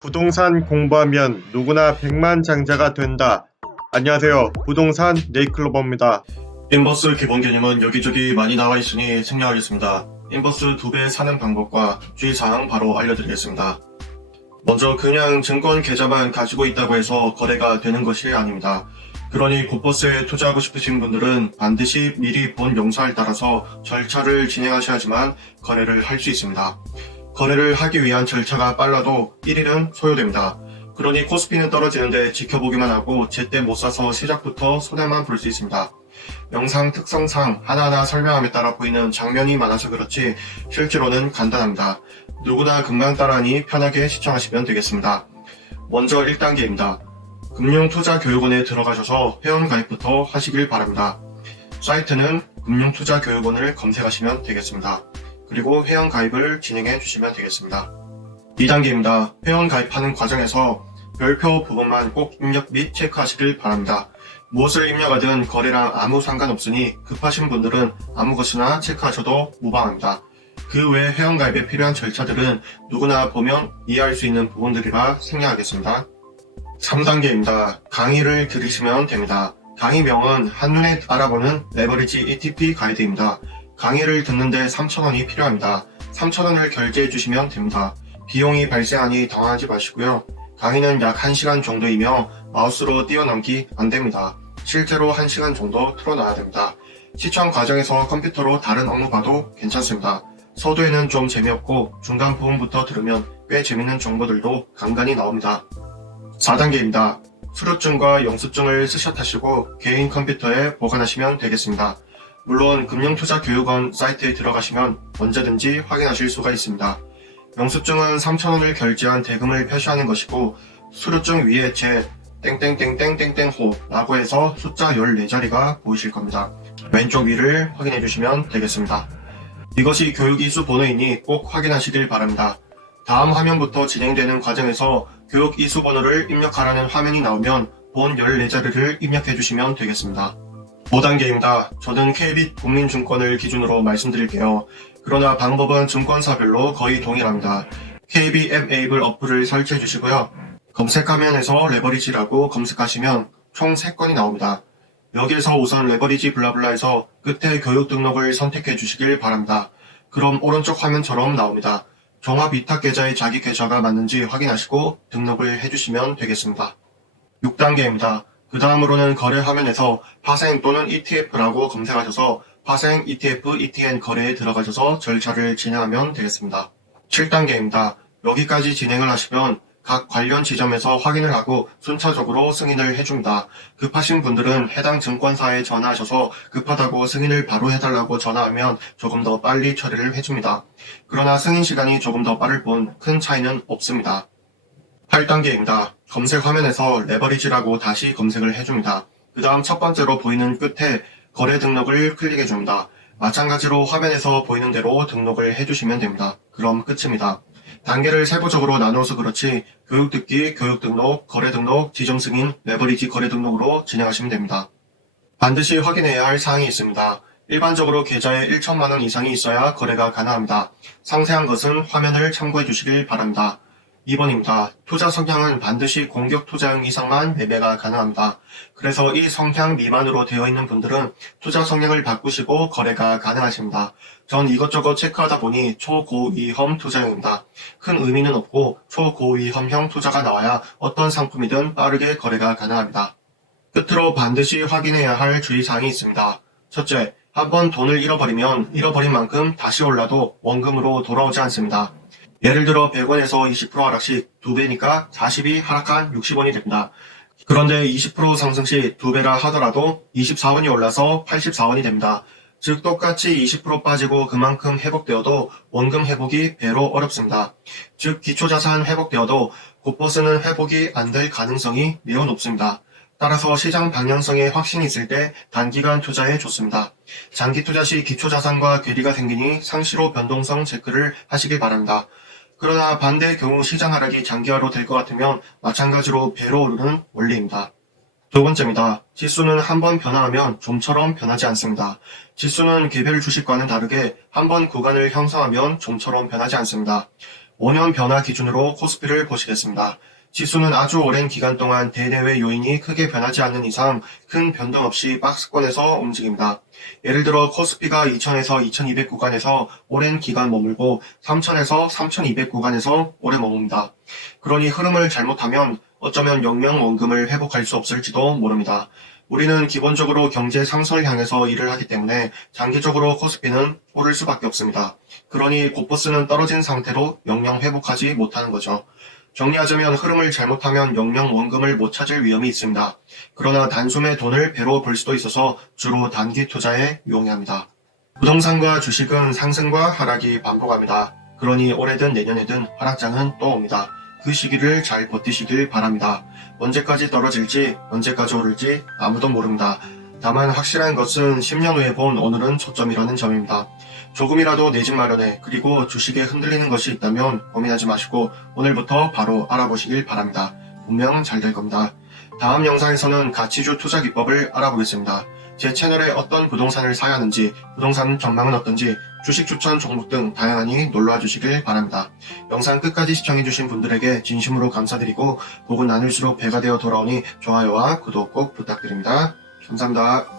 부동산 공부하면 누구나 백만장자가 된다. 안녕하세요. 부동산 네이클로버입니다. 인버스 기본 개념은 여기저기 많이 나와 있으니 생략하겠습니다. 인버스 두 배 사는 방법과 주의사항 바로 알려드리겠습니다. 먼저 그냥 증권 계좌만 가지고 있다고 해서 거래가 되는 것이 아닙니다. 그러니 곧버스에 투자하고 싶으신 분들은 반드시 미리 본 영사를 따라서 절차를 진행하셔야지만 거래를 할 수 있습니다. 거래를 하기 위한 절차가 빨라도 1일은 소요됩니다. 그러니 코스피는 떨어지는데 지켜보기만 하고 제때 못 사서 시작부터 손해만 볼 수 있습니다. 영상 특성상 하나하나 설명함에 따라 보이는 장면이 많아서 그렇지 실제로는 간단합니다. 누구나 금방 따라하니 편하게 시청하시면 되겠습니다. 먼저 1단계입니다. 금융투자교육원에 들어가셔서 회원가입부터 하시길 바랍니다. 사이트는 금융투자교육원을 검색하시면 되겠습니다. 그리고 회원 가입을 진행해 주시면 되겠습니다. 2단계입니다. 회원 가입하는 과정에서 별표 부분만 꼭 입력 및 체크하시길 바랍니다. 무엇을 입력하든 거래랑 아무 상관없으니 급하신 분들은 아무 것이나 체크하셔도 무방합니다. 그 외 회원 가입에 필요한 절차들은 누구나 보면 이해할 수 있는 부분들이라 생략하겠습니다. 3단계입니다. 강의를 들으시면 됩니다. 강의명은 한눈에 알아보는 레버리지 ETP 가이드입니다. 강의를 듣는데 3,000원이 필요합니다. 3,000원을 결제해 주시면 됩니다. 비용이 발생하니 당황하지 마시고요. 강의는 약 1시간 정도이며 마우스로 뛰어넘기 안 됩니다. 실제로 1시간 정도 틀어놔야 됩니다. 시청 과정에서 컴퓨터로 다른 업무 봐도 괜찮습니다. 서두에는 좀 재미없고 중간 부분부터 들으면 꽤 재밌는 정보들도 간간히 나옵니다. 4단계입니다. 수료증과 영수증을 스샷하시고 개인 컴퓨터에 보관하시면 되겠습니다. 물론 금융투자교육원 사이트에 들어가시면 언제든지 확인하실 수가 있습니다. 영수증은 3,000원을 결제한 대금을 표시하는 것이고 수료증 위에 제 땡땡땡땡땡땡호라고 해서 숫자 14자리가 보이실 겁니다. 왼쪽 위를 확인해 주시면 되겠습니다. 이것이 교육이수 번호이니 꼭 확인하시길 바랍니다. 다음 화면부터 진행되는 과정에서 교육 이수 번호를 입력하라는 화면이 나오면 본 14자리를 입력해 주시면 되겠습니다. 5단계입니다. 저는 KB 국민증권을 기준으로 말씀드릴게요. 그러나 방법은 증권사별로 거의 동일합니다. KB 앱 에이블 어플을 설치해 주시고요. 검색 화면에서 레버리지라고 검색하시면 총 3건이 나옵니다. 여기에서 우선 레버리지 블라블라에서 끝에 교육 등록을 선택해 주시길 바랍니다. 그럼 오른쪽 화면처럼 나옵니다. 종합 위탁 계좌에 자기 계좌가 맞는지 확인하시고 등록을 해주시면 되겠습니다. 6단계입니다. 그 다음으로는 거래 화면에서 파생 또는 ETF라고 검색하셔서 파생 ETF, ETN 거래에 들어가셔서 절차를 진행하면 되겠습니다. 7단계입니다. 여기까지 진행을 하시면 각 관련 지점에서 확인을 하고 순차적으로 승인을 해줍니다. 급하신 분들은 해당 증권사에 전화하셔서 급하다고 승인을 바로 해달라고 전화하면 조금 더 빨리 처리를 해줍니다. 그러나 승인 시간이 조금 더 빠를 뿐 큰 차이는 없습니다. 8단계입니다. 검색 화면에서 레버리지라고 다시 검색을 해줍니다. 그 다음 첫 번째로 보이는 끝에 거래 등록을 클릭해 줍니다. 마찬가지로 화면에서 보이는 대로 등록을 해주시면 됩니다. 그럼 끝입니다. 단계를 세부적으로 나누어서 그렇지 교육 듣기, 교육 등록, 거래 등록, 지점 승인, 레버리지 거래 등록으로 진행하시면 됩니다. 반드시 확인해야 할 사항이 있습니다. 일반적으로 계좌에 1천만 원 이상이 있어야 거래가 가능합니다. 상세한 것은 화면을 참고해 주시길 바랍니다. 2번입니다. 투자 성향은 반드시 공격 투자형 이상만 매매가 가능합니다. 그래서 이 성향 미만으로 되어 있는 분들은 투자 성향을 바꾸시고 거래가 가능하십니다. 전 이것저것 체크하다 보니 초고위험 투자형입니다. 큰 의미는 없고 초고위험형 투자가 나와야 어떤 상품이든 빠르게 거래가 가능합니다. 끝으로 반드시 확인해야 할 주의사항이 있습니다. 첫째, 한번 돈을 잃어버리면 잃어버린 만큼 다시 올라도 원금으로 돌아오지 않습니다. 예를 들어 100원에서 20% 하락시 2배니까 40이 하락한 60원이 됩니다. 그런데 20% 상승 시 2배라 하더라도 24원이 올라서 84원이 됩니다. 즉 똑같이 20% 빠지고 그만큼 회복되어도 원금 회복이 배로 어렵습니다. 즉 기초자산 회복되어도 곧버스는 회복이 안 될 가능성이 매우 높습니다. 따라서 시장 방향성에 확신이 있을 때 단기간 투자에 좋습니다. 장기 투자 시 기초자산과 괴리가 생기니 상시로 변동성 체크를 하시길 바랍니다. 그러나 반대의 경우 시장 하락이 장기화로 될 것 같으면 마찬가지로 배로 오르는 원리입니다. 두 번째입니다. 지수는 한 번 변화하면 좀처럼 변하지 않습니다. 지수는 개별 주식과는 다르게 한 번 구간을 형성하면 좀처럼 변하지 않습니다. 5년 변화 기준으로 코스피를 보시겠습니다. 지수는 아주 오랜 기간 동안 대내외 요인이 크게 변하지 않는 이상 큰 변동 없이 박스권에서 움직입니다. 예를 들어 코스피가 2000에서 2200 구간에서 오랜 기간 머물고 3000에서 3200 구간에서 오래 머뭅니다. 그러니 흐름을 잘못하면 어쩌면 영영 원금을 회복할 수 없을지도 모릅니다. 우리는 기본적으로 경제 상설 향해서 일을 하기 때문에 장기적으로 코스피는 오를 수밖에 없습니다. 그러니 고퍼스는 떨어진 상태로 영영 회복하지 못하는 거죠. 정리하자면 흐름을 잘못하면 영영 원금을 못 찾을 위험이 있습니다. 그러나 단숨에 돈을 배로 벌 수도 있어서 주로 단기 투자에 유용합니다. 부동산과 주식은 상승과 하락이 반복합니다. 그러니 올해든 내년에든 하락장은 또 옵니다. 그 시기를 잘 버티시길 바랍니다. 언제까지 떨어질지 언제까지 오를지 아무도 모릅니다. 다만 확실한 것은 10년 후에 본 오늘은 초점이라는 점입니다. 조금이라도 내 집 마련에 그리고 주식에 흔들리는 것이 있다면 고민하지 마시고 오늘부터 바로 알아보시길 바랍니다. 분명 잘 될 겁니다. 다음 영상에서는 가치주 투자 기법을 알아보겠습니다. 제 채널에 어떤 부동산을 사야 하는지, 부동산 전망은 어떤지, 주식 추천 종목 등 다양하니 놀러와 주시길 바랍니다. 영상 끝까지 시청해주신 분들에게 진심으로 감사드리고 복은 나눌수록 배가 되어 돌아오니 좋아요와 구독 꼭 부탁드립니다. 감사합니다.